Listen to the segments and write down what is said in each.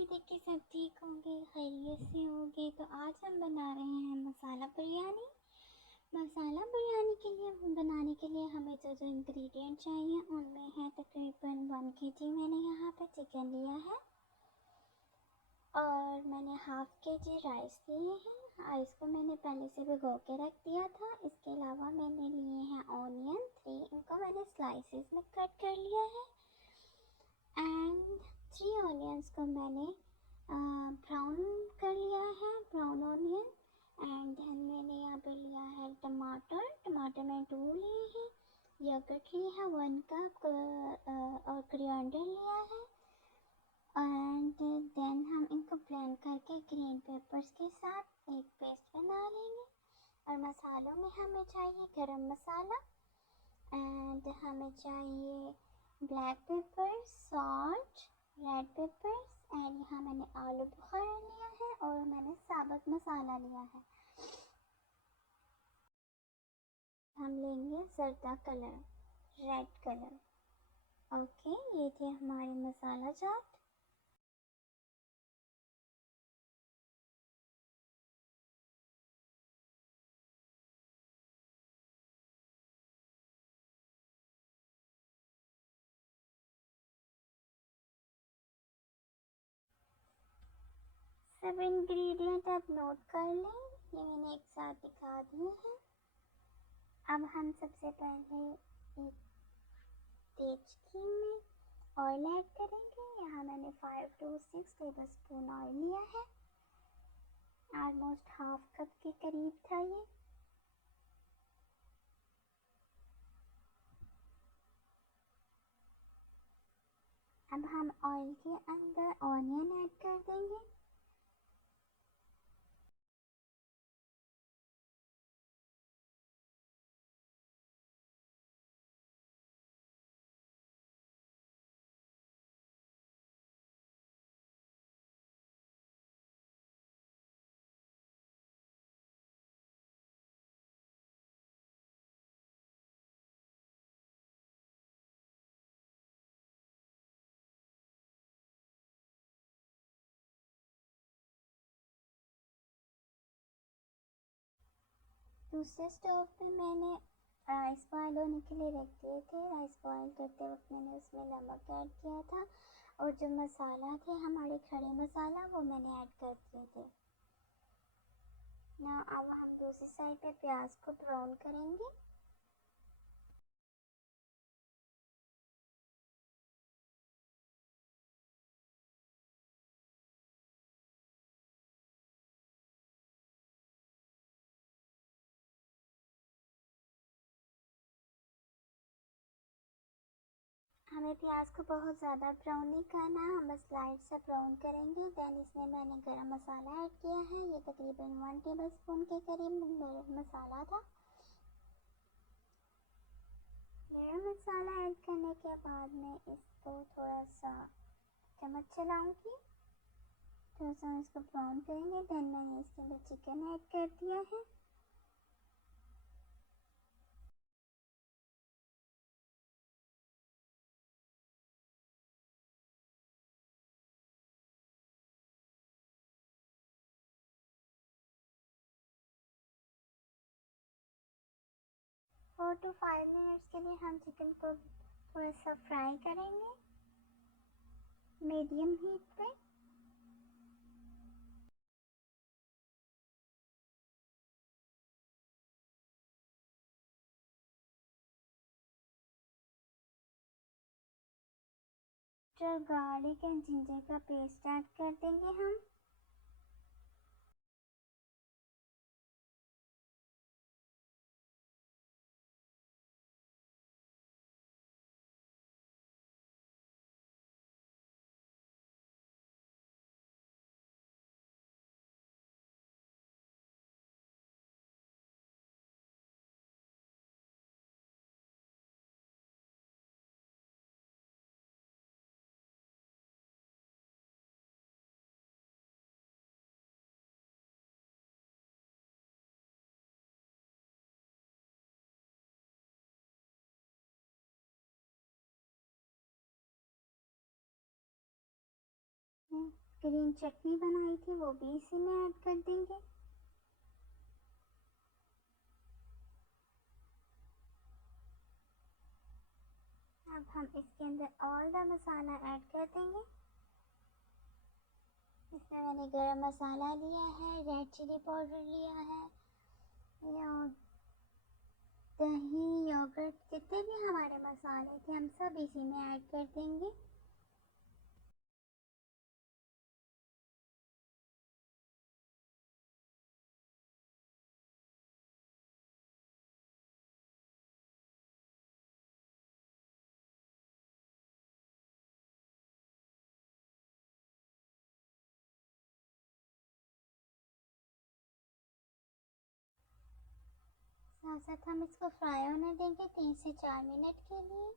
उम्मीद है कि सब ठीक होंगे, खैरियत से होंगे। तो आज हम बना रहे हैं मसाला बिरयानी। मसाला बिरयानी के लिए बनाने के लिए हमें जो इंग्रेडिएंट चाहिए उनमें है तकरीबन 1 kg मैंने यहाँ पे चिकन लिया है, और मैंने हाफ kg राइस लिए हैं। राइस को मैंने पहले से भिगो के रख दिया था। इसके अलावा मैंने लिए हैं ऑनियन 3, इनको मैंने स्लाइसेस में कट कर लिया है। एंड 3 ऑनियंस को मैंने ब्राउन कर लिया है, ब्राउन ऑनियन। एंड देन मैंने यहाँ पे लिया है टमाटर, टमाटर मैंने 2 लिए हैं। यogurt लिया है 1 कप, और कोरिएंडर लिया है। एंड देन हम इनको ब्लेंड करके ग्रीन पेपर्स के साथ एक पेस्ट बना लेंगे। और मसालों में हमें चाहिए गरम मसाला, एंड हमें चाहिए black pepper, salt, red papers. And यहाँ मैंने आलू बुखारा लिया है और मैंने साबुत मसाला लिया है। हम लेंगे जर्दा कलर, रेड कलर। ओके, ये थे हमारे मसाला चाट। सब इंग्रेडिएंट आप नोट कर लें, ये मैंने एक साथ दिखा दिए हैं। अब हम सबसे पहले एक तेज घी में ऑयल ऐड करेंगे। यहाँ मैंने 5 to 6 टेबल स्पून ऑयल लिया है, ऑलमोस्ट हाफ कप के करीब था ये। अब हम ऑयल के अंदर ऑनियन ऐड कर देंगे। दूसरे स्टोव पे मैंने राइस बॉयल होने के लिए रख दिए थे। राइस बॉयल करते वक्त मैंने उसमें नमक ऐड किया था, और जो मसाला थे हमारे खड़े मसाला वो मैंने ऐड कर दिए थे ना। अब हम दूसरी साइड पे प्याज को ब्राउन करेंगे। हमें प्याज को बहुत ज़्यादा ब्राउन नहीं करना, हम बस लाइट सा ब्राउन करेंगे। देन इसमें मैंने गरम मसाला ऐड किया है, ये तकरीबन 1 टेबल स्पून के करीब गरम मसाला था। गरम मसाला ऐड करने के बाद मैं इसको थोड़ा सा चम्मच चलाऊंगी, थोड़ा सा इसको ब्राउन करेंगे। देन मैंने इसके अंदर चिकन ऐड कर दिया है। फोर टू 5 मिनट्स के लिए हम चिकन को थोड़ा सा फ्राई करेंगे मीडियम हीट पे। जो गार्लिक एंड जिंजर का पेस्ट ऐड कर देंगे हम। ग्रीन चटनी बनाई थी वो भी इसी में ऐड कर देंगे। अब हम इसके अंदर ऑल द मसाला ऐड कर देंगे। इसमें मैंने गरम मसाला लिया है, रेड चिली पाउडर लिया है, दही, योगर्ट, जितने भी हमारे मसाले थे हम सब इसी में ऐड कर देंगे। साथ साथ हम इसको फ्राई होने देंगे 3 से 4 मिनट के लिए।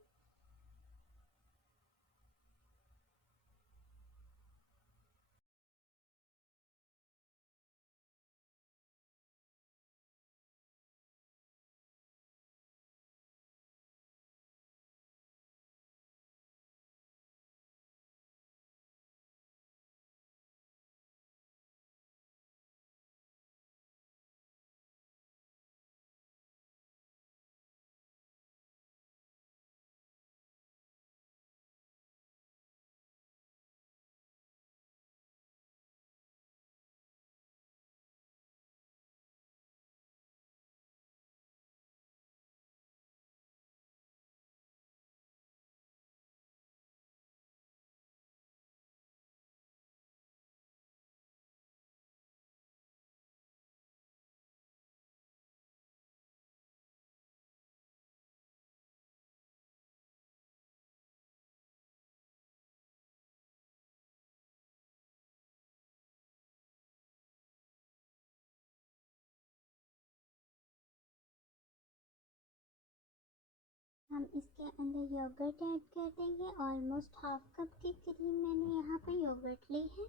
हम इसके अंदर योगर्ट ऐड कर देंगे। ऑलमोस्ट हाफ कप के करीब मैंने यहाँ पे योगर्ट ली है।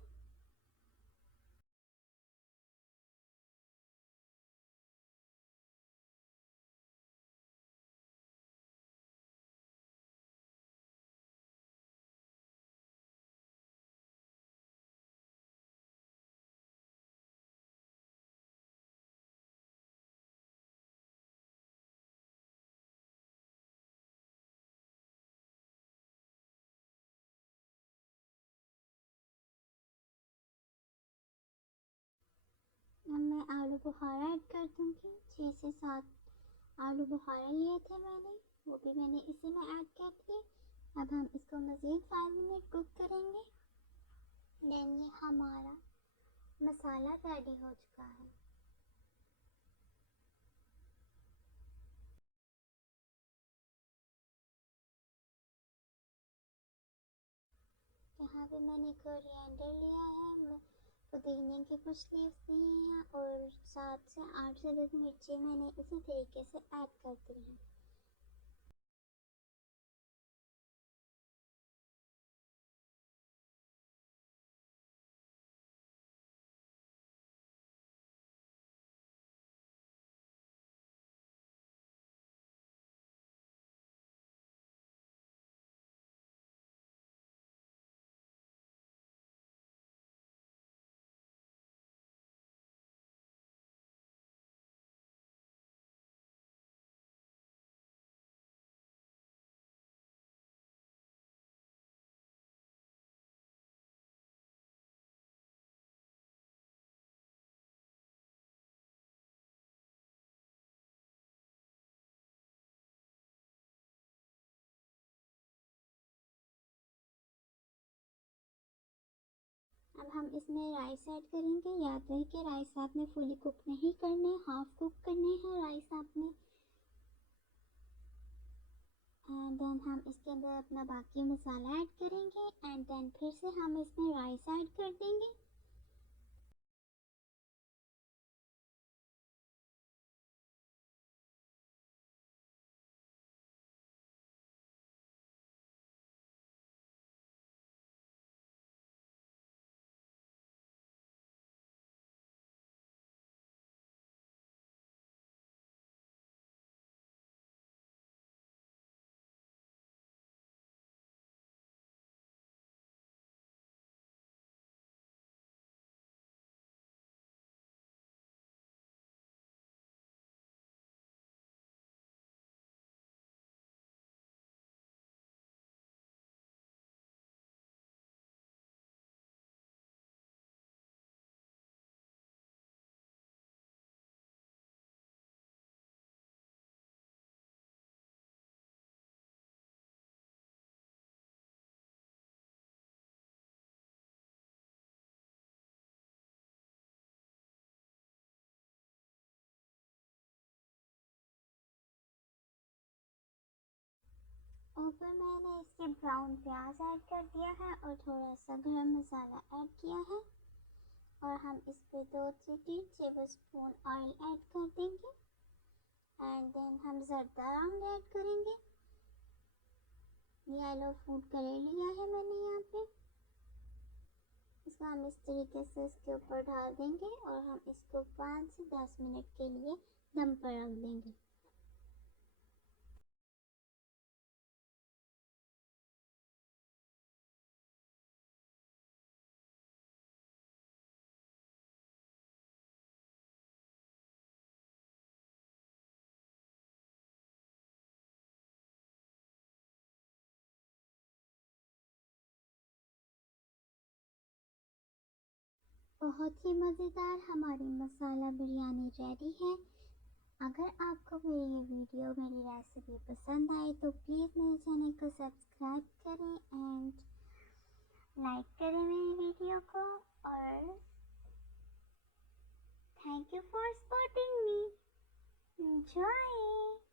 अब मैं आलू बुखारा ऐड कर दूँगी। 6 से 7 आलू बुखारा लिए थे मैंने, वो भी मैंने इसी में ऐड कर दिए। अब हम इसको मज़ीद 5 मिनट कुक करेंगे। देन ये हमारा मसाला रेडी हो चुका है। यहाँ पे मैंने कोरिएंडर लिया है, पुदीने के कुछ लीव्स लिए हैं और 7 से 8 से 10 मिर्ची मैंने इसी तरीके से ऐड कर दी हैं। अब हम इसमें राइस ऐड करेंगे। याद रहे कि राइस आपने फुली कुक नहीं करने, हाफ कुक करने हैं राइस आपने। एंड देन हम इसके अंदर अपना बाकी मसाला ऐड करेंगे एंड देन फिर से हम इसमें राइस ऐड कर देंगे। ऊपर मैंने इसके ब्राउन प्याज ऐड कर दिया है और थोड़ा सा गरम मसाला ऐड किया है और हम इस पे 2-3 टेबल स्पून ऑयल ऐड कर देंगे एंड देन हम ज़रदा रंग ऐड करेंगे। येलो फूड कलर लिया है मैंने यहाँ पे, इसको हम इस तरीके से इसके ऊपर डाल देंगे और हम इसको 5 से 10 मिनट के लिए दम पर रख देंगे। बहुत ही मज़ेदार हमारी मसाला बिरयानी रेडी है। अगर आपको मेरी ये वीडियो, मेरी रेसिपी पसंद आए तो प्लीज़ मेरे चैनल को सब्सक्राइब करें एंड लाइक करें मेरी वीडियो को और thank you for supporting me. Enjoy.